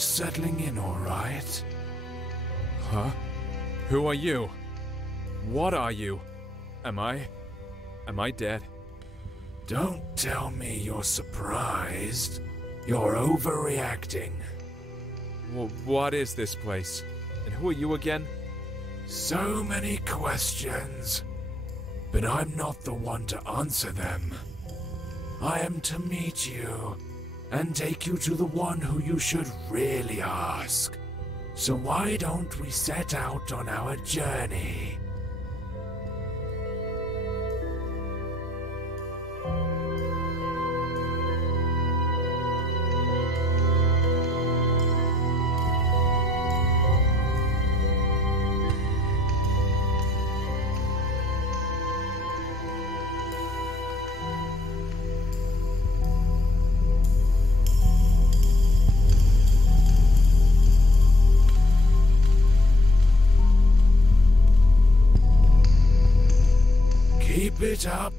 settling in all right? Huh? Who are you? What are you? Am I dead? Don't tell me you're surprised. You're overreacting. Well, what is this place? And who are you again? So many questions, but I'm not the one to answer them. I am to meet you and take you to the one who you should really ask. So why don't we set out on our journey? Keep it up,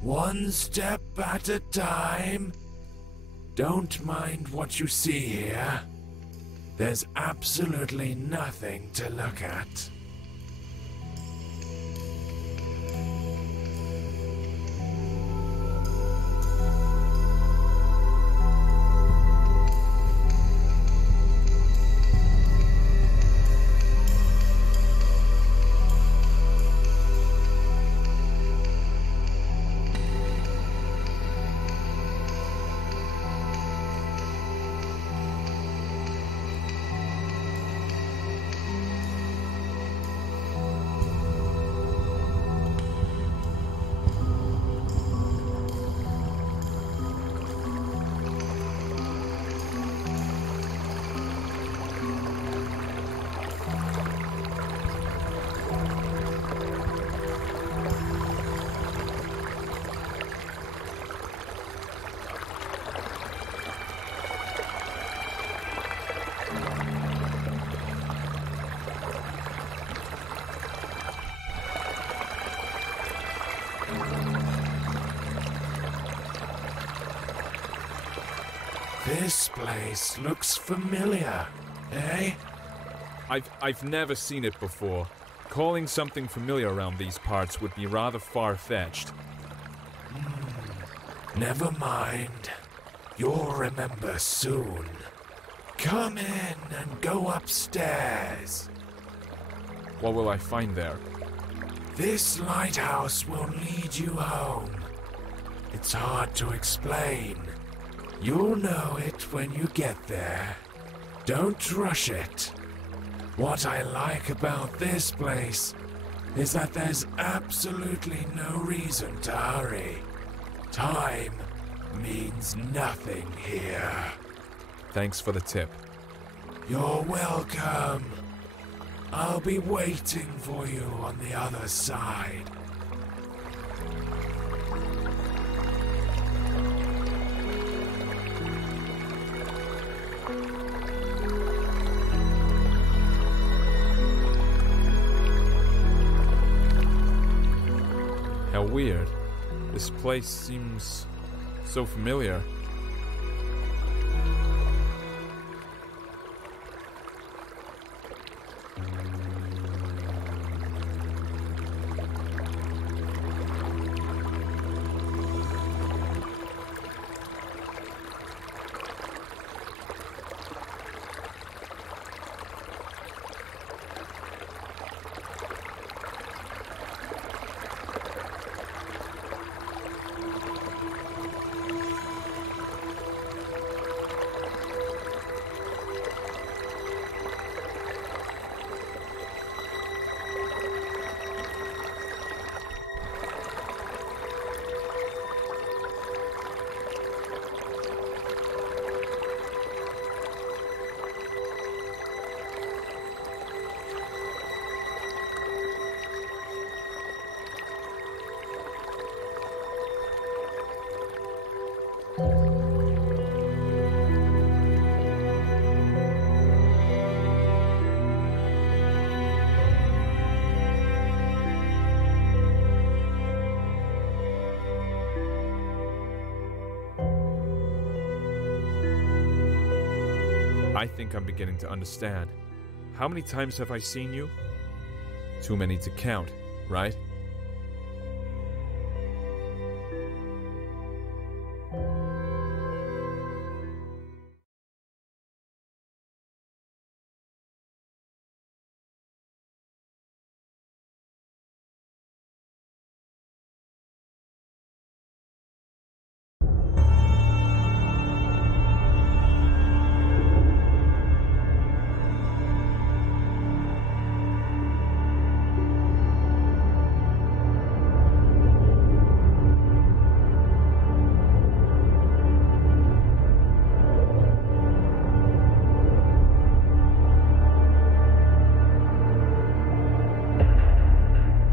one step at a time. Don't mind what you see here. There's absolutely nothing to look at. This place looks familiar, eh? I've never seen it before. Calling something familiar around these parts would be rather far-fetched. Never mind. You'll remember soon. Come in and go upstairs. What will I find there? This lighthouse will lead you home. It's hard to explain. You'll know it when you get there. Don't rush it. What I like about this place is that there's absolutely no reason to hurry. Time means nothing here. Thanks for the tip. You're welcome. I'll be waiting for you on the other side. How weird. This place seems so familiar. I think I'm beginning to understand. How many times have I seen you? Too many to count, right?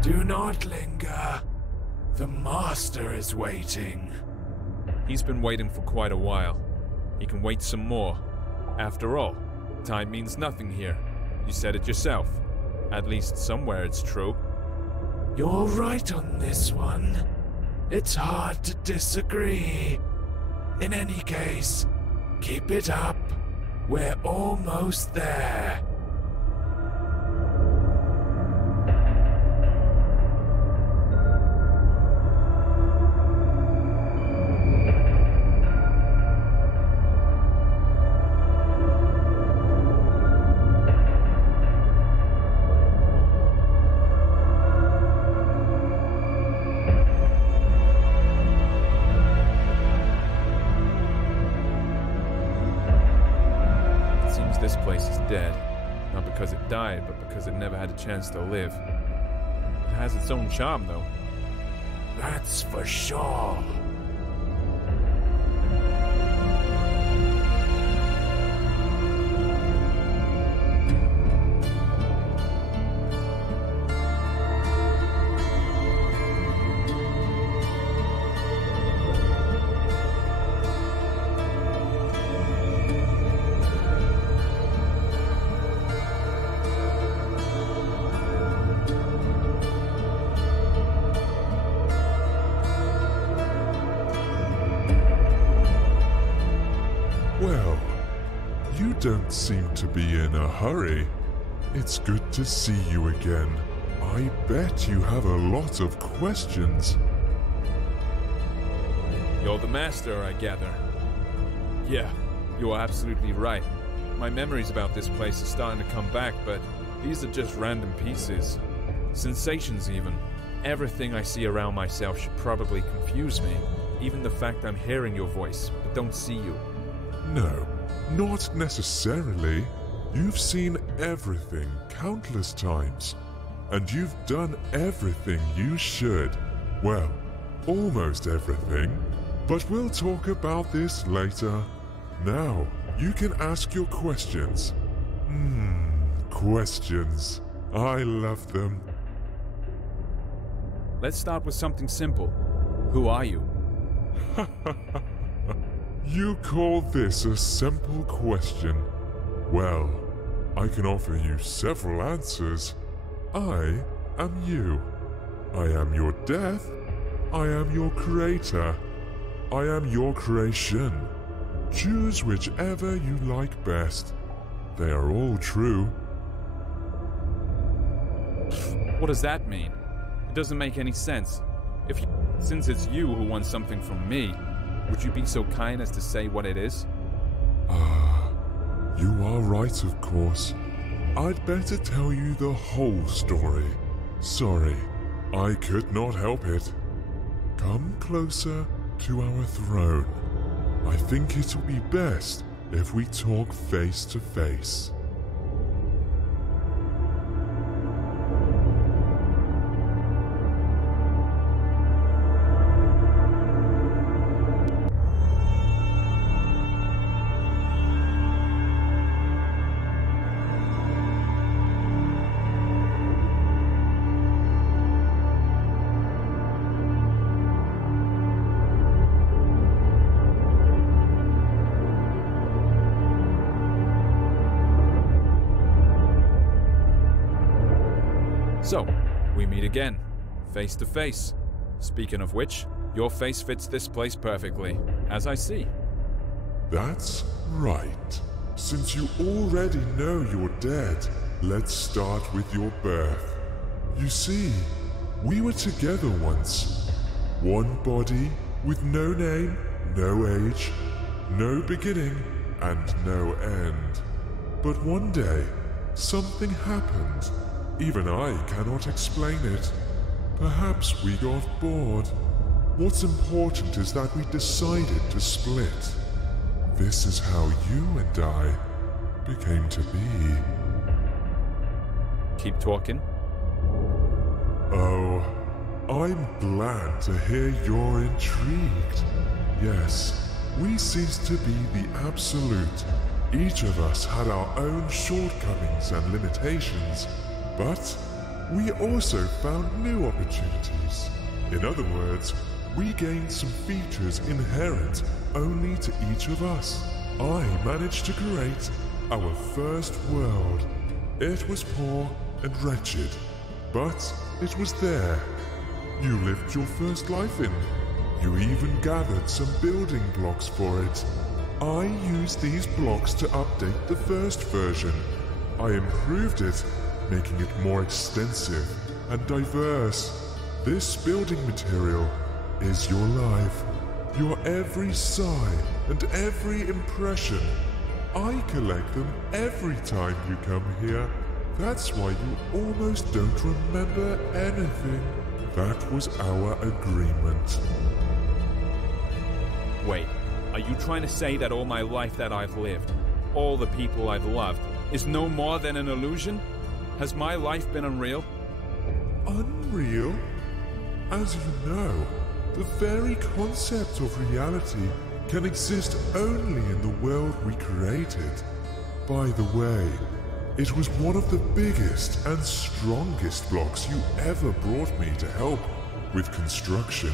Do not linger. The master is waiting. He's been waiting for quite a while. He can wait some more. After all, time means nothing here. You said it yourself. At least somewhere it's true. You're right on this one. It's hard to disagree. In any case, keep it up. We're almost there. This place is dead. Not because it died, but because it never had a chance to live. It has its own charm, though. That's for sure. Well, you don't seem to be in a hurry. It's good to see you again. I bet you have a lot of questions. You're the master, I gather. Yeah, you are absolutely right. My memories about this place are starting to come back, but these are just random pieces. Sensations, even. Everything I see around myself should probably confuse me. Even the fact I'm hearing your voice, but don't see you. No, not necessarily. You've seen everything countless times. And you've done everything you should. Well, almost everything. But we'll talk about this later. Now, you can ask your questions. Questions. I love them. Let's start with something simple. Who are you? You call this a simple question? Well, I can offer you several answers. I am you. I am your death. I am your creator. I am your creation. Choose whichever you like best. They are all true. What does that mean? It doesn't make any sense. Since it's you who wants something from me, would you be so kind as to say what it is? You are right, of course. I'd better tell you the whole story. Sorry, I could not help it. Come closer to our throne. I think it'll be best if we talk face to face. So, we meet again, face to face. Speaking of which, your face fits this place perfectly, as I see. That's right. Since you already know you're dead, let's start with your birth. You see, we were together once. One body with no name, no age, no beginning, and no end. But one day, something happened. Even I cannot explain it. Perhaps we got bored. What's important is that we decided to split. This is how you and I became to be. Keep talking. Oh, I'm glad to hear you're intrigued. Yes, we ceased to be the absolute. Each of us had our own shortcomings and limitations, but we also found new opportunities. In other words, we gained some features inherent only to each of us. I managed to create our first world. It was poor and wretched, but it was there. You lived your first life in. You even gathered some building blocks for it. I used these blocks to update the first version. I improved it, making it more extensive and diverse. This building material is your life, your every sigh and every impression. I collect them every time you come here. That's why you almost don't remember anything. That was our agreement. Wait, are you trying to say that all my life that I've lived, all the people I've loved, is no more than an illusion? Has my life been unreal? Unreal? As you know, the very concept of reality can exist only in the world we created. By the way, it was one of the biggest and strongest blocks you ever brought me to help with construction.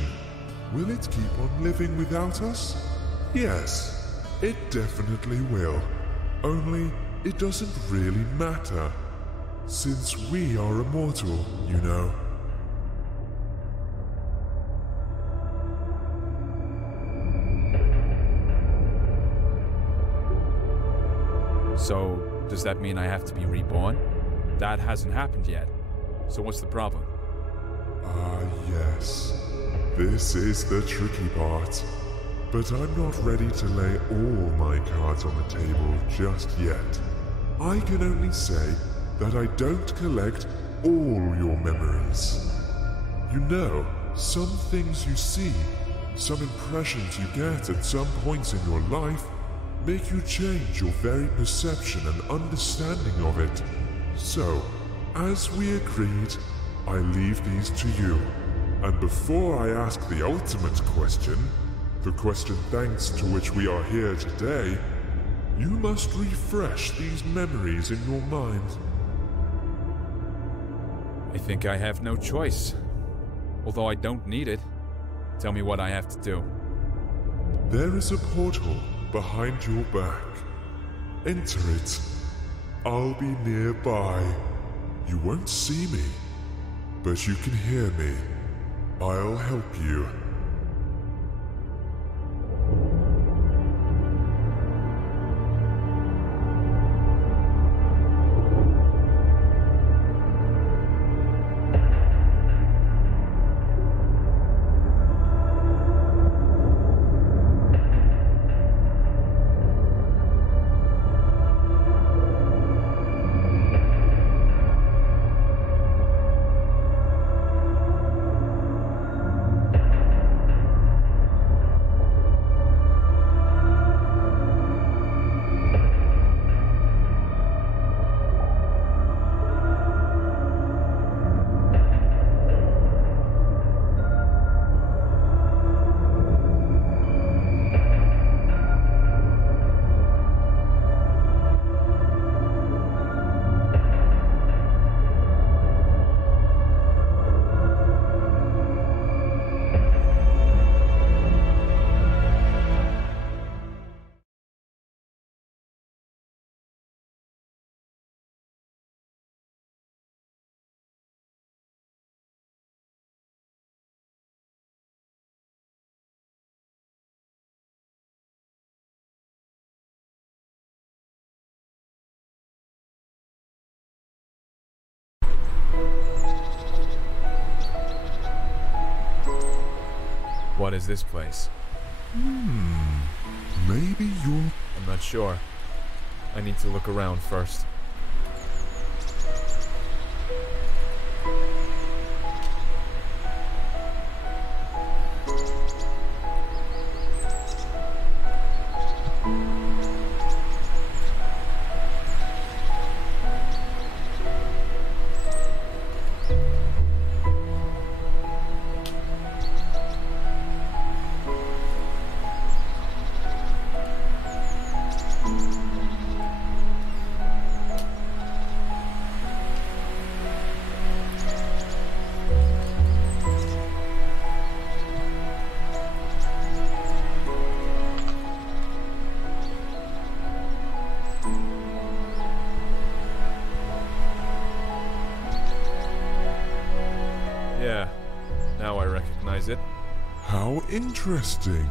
Will it keep on living without us? Yes, it definitely will. Only it doesn't really matter, since we are immortal, you know. So, does that mean I have to be reborn? That hasn't happened yet. So what's the problem? Ah, yes. This is the tricky part. But I'm not ready to lay all my cards on the table just yet. I can only say that I don't collect all your memories. You know, some things you see, some impressions you get at some points in your life make you change your very perception and understanding of it. So, as we agreed, I leave these to you. And before I ask the ultimate question, the question thanks to which we are here today, you must refresh these memories in your mind. I think I have no choice. Although I don't need it. Tell me what I have to do. There is a portal behind your back. Enter it. I'll be nearby. You won't see me, but you can hear me. I'll help you. What is this place? Maybe you're... I'm not sure. I need to look around first. Yeah, now I recognize it. How interesting.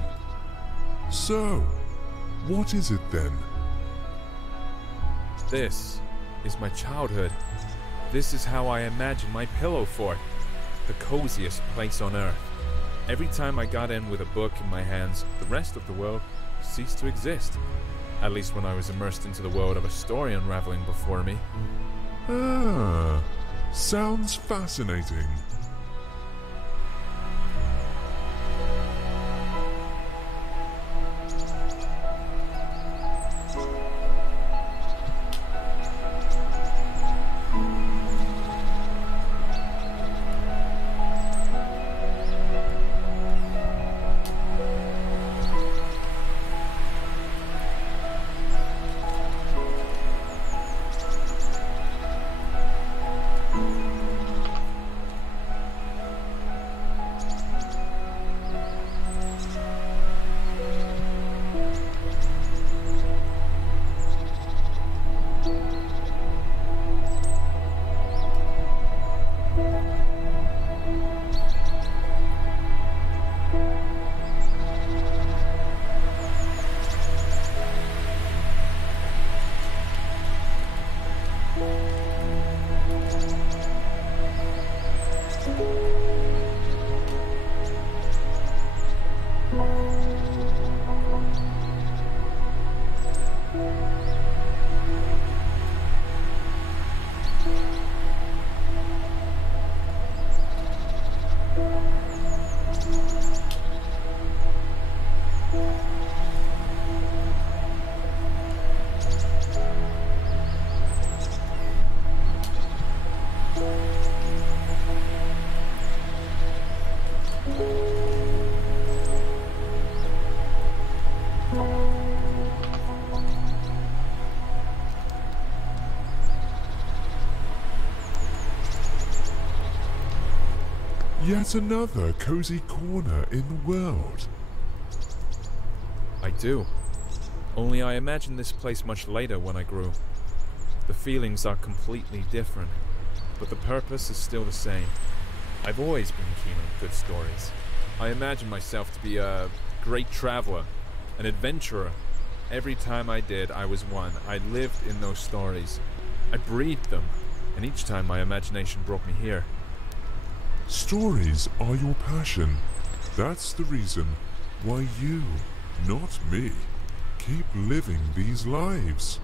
So, what is it then? This is my childhood. This is how I imagined my pillow fort. The coziest place on earth. Every time I got in with a book in my hands, the rest of the world ceased to exist. At least when I was immersed into the world of a story unraveling before me. Ah, sounds fascinating. Yet another cozy corner in the world. I do. Only I imagined this place much later when I grew. The feelings are completely different, but the purpose is still the same. I've always been keen on good stories. I imagine myself to be a great traveler, an adventurer. Every time I did, I was one. I lived in those stories. I breathed them, and each time my imagination brought me here. Stories are your passion. That's the reason why you, not me, keep living these lives.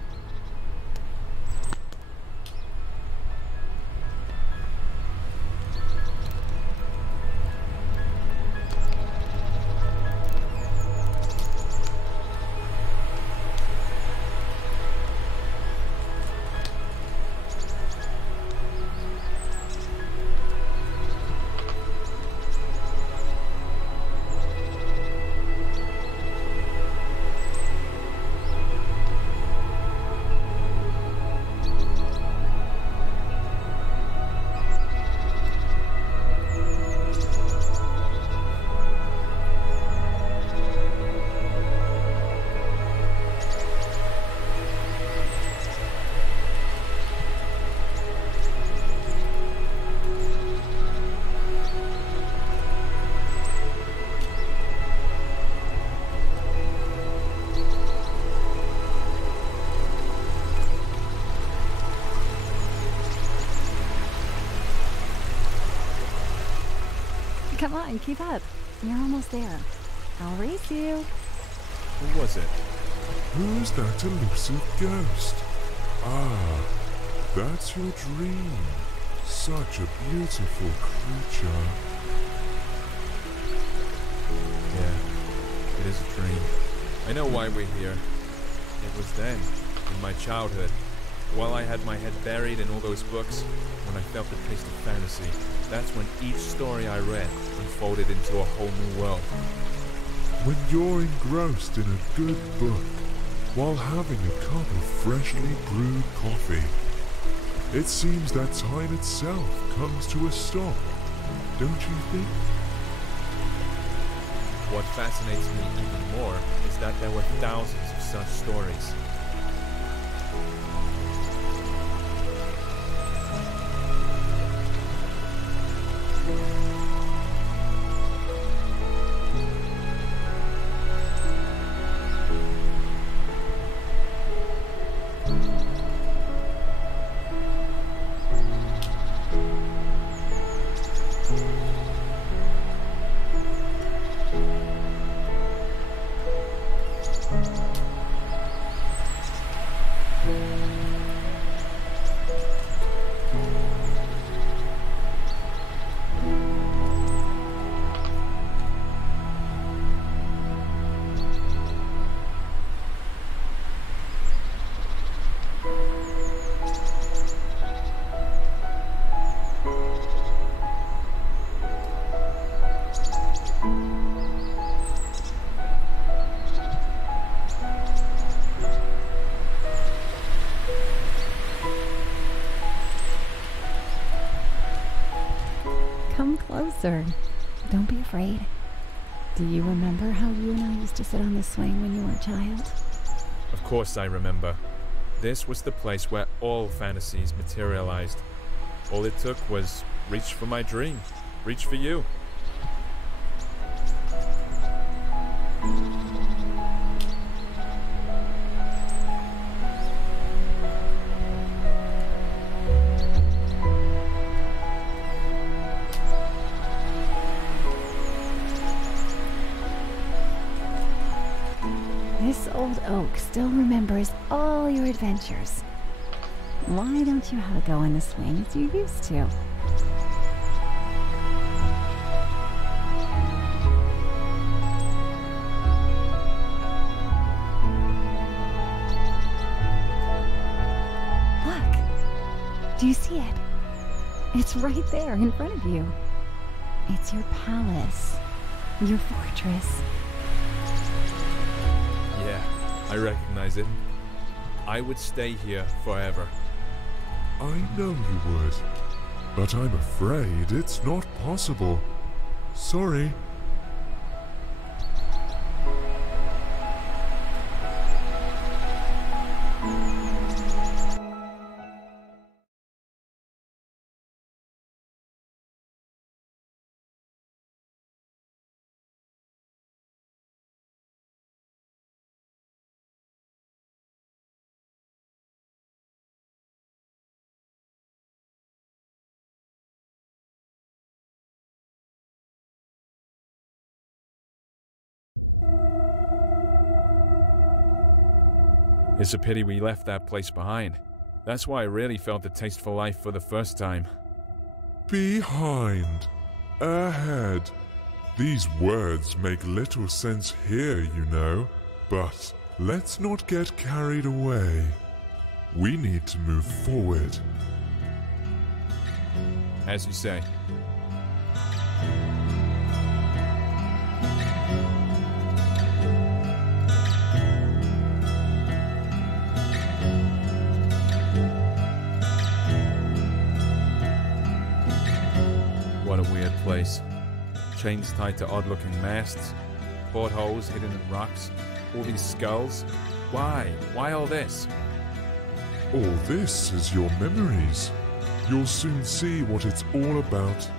Come on, keep up. You're almost there. I'll race you. Who was it? Who's that elusive ghost? Ah, that's your dream. Such a beautiful creature. Yeah, it is a dream. I know why we're here. It was then, in my childhood, while I had my head buried in all those books, when I felt the taste of fantasy. That's when each story I read unfolded into a whole new world. When you're engrossed in a good book, while having a cup of freshly brewed coffee, it seems that time itself comes to a stop, don't you think? What fascinates me even more is that there were thousands of such stories. Come closer. Don't be afraid. Do you remember how you and I used to sit on the swing when you were a child? Of course I remember. This was the place where all fantasies materialized. All it took was reach for my dream, reach for you. This old oak still remembers all your adventures. Why don't you have a go on the swing as you used to? Look! Do you see it? It's right there in front of you. It's your palace, your fortress. Yeah, I recognize it. I would stay here forever. I know you would, but I'm afraid it's not possible. Sorry. It's a pity we left that place behind. That's why I really felt the taste for life for the first time. Behind. Ahead. These words make little sense here, you know. But let's not get carried away. We need to move forward. As you say. What a weird place. Chains tied to odd-looking masts, portholes hidden in rocks, all these skulls. Why? Why all this? All this is your memories. You'll soon see what it's all about.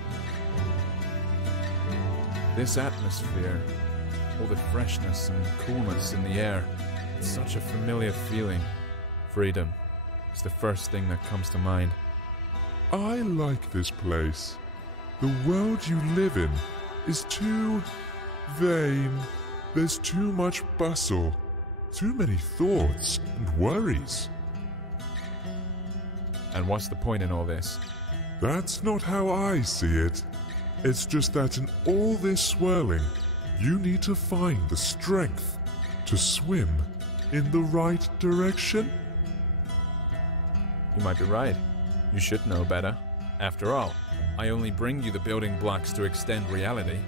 This atmosphere, all the freshness and coolness in the air, it's such a familiar feeling. Freedom is the first thing that comes to mind. I like this place. The world you live in is too vain. There's too much bustle, too many thoughts and worries. And what's the point in all this? That's not how I see it. It's just that in all this swirling, you need to find the strength to swim in the right direction. You might be right. You should know better. After all, I only bring you the building blocks to extend reality.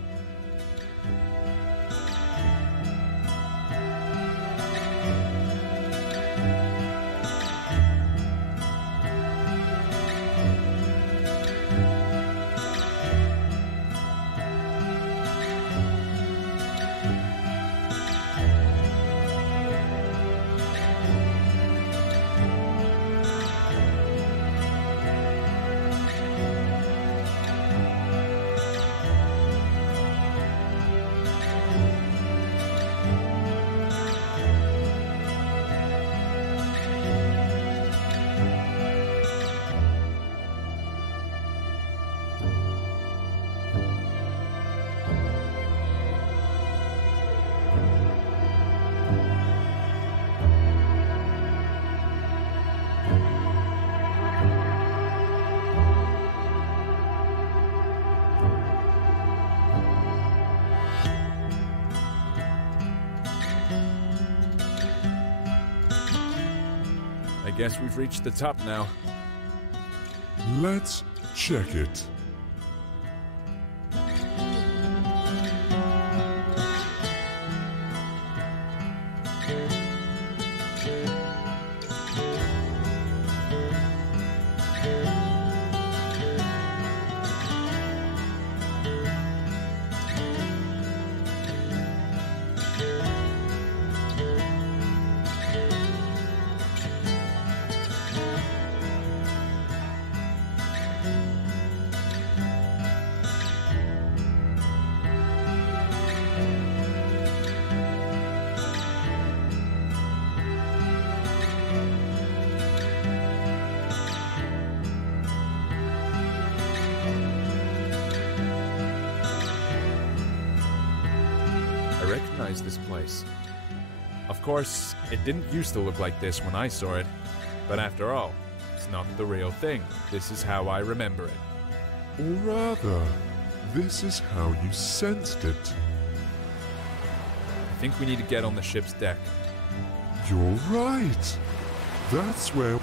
I guess we've reached the top now. Let's check it. I recognize this place. Of course, it didn't used to look like this when I saw it, but after all, it's not the real thing. This is how I remember it. Or rather, this is how you sensed it. I think we need to get on the ship's deck. You're right. That's where...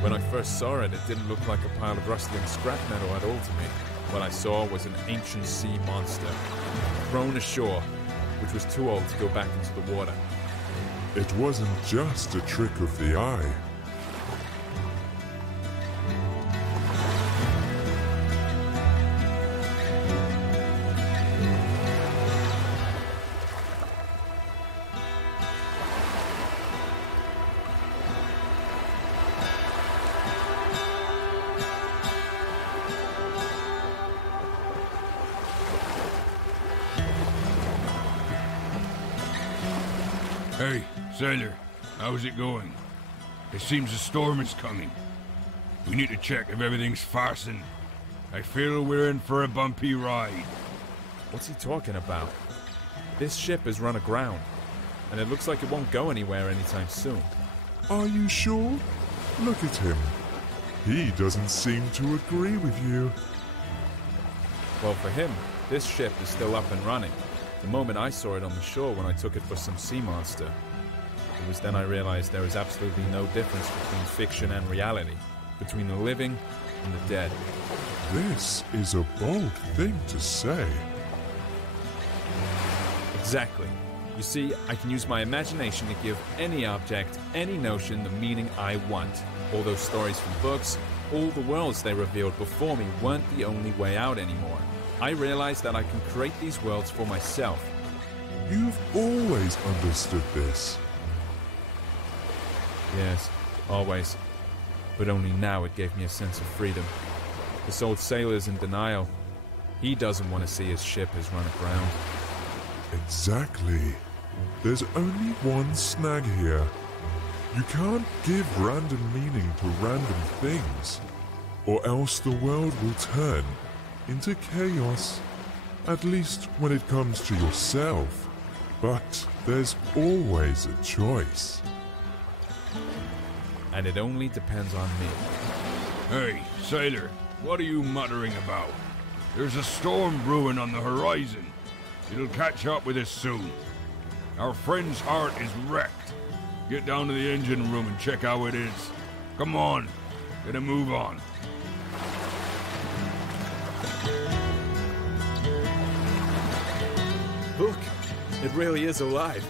When I first saw it, it didn't look like a pile of rustling scrap metal at all to me. What I saw was an ancient sea monster, thrown ashore, which was too old to go back into the water. It wasn't just a trick of the eye. Hey, sailor, how's it going? It seems a storm is coming. We need to check if everything's fastened. I feel we're in for a bumpy ride. What's he talking about? This ship is run aground, and it looks like it won't go anywhere anytime soon. Are you sure? Look at him. He doesn't seem to agree with you. Well, for him, this ship is still up and running. The moment I saw it on the shore when I took it for some sea monster. It was then I realized there is absolutely no difference between fiction and reality, between the living and the dead. This is a bold thing to say. Exactly. You see, I can use my imagination to give any object, any notion, the meaning I want. All those stories from books, all the worlds they revealed before me weren't the only way out anymore. I realized that I can create these worlds for myself. You've always understood this. Yes, always. But only now it gave me a sense of freedom. This old sailor's in denial. He doesn't want to see his ship has run aground. Exactly. There's only one snag here. You can't give random meaning to random things, or else the world will turn into chaos, at least when it comes to yourself. But there's always a choice. And it only depends on me. Hey, sailor, what are you muttering about? There's a storm brewing on the horizon. It'll catch up with us soon. Our friend's heart is wrecked. Get down to the engine room and check how it is. Come on, get a move on. Look, it really is alive.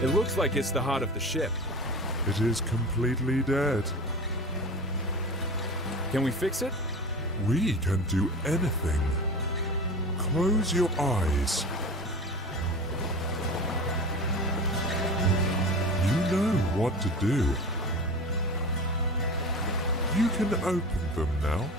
It looks like it's the heart of the ship. It is completely dead. Can we fix it? We can do anything. Close your eyes. You know what to do. You can open them now.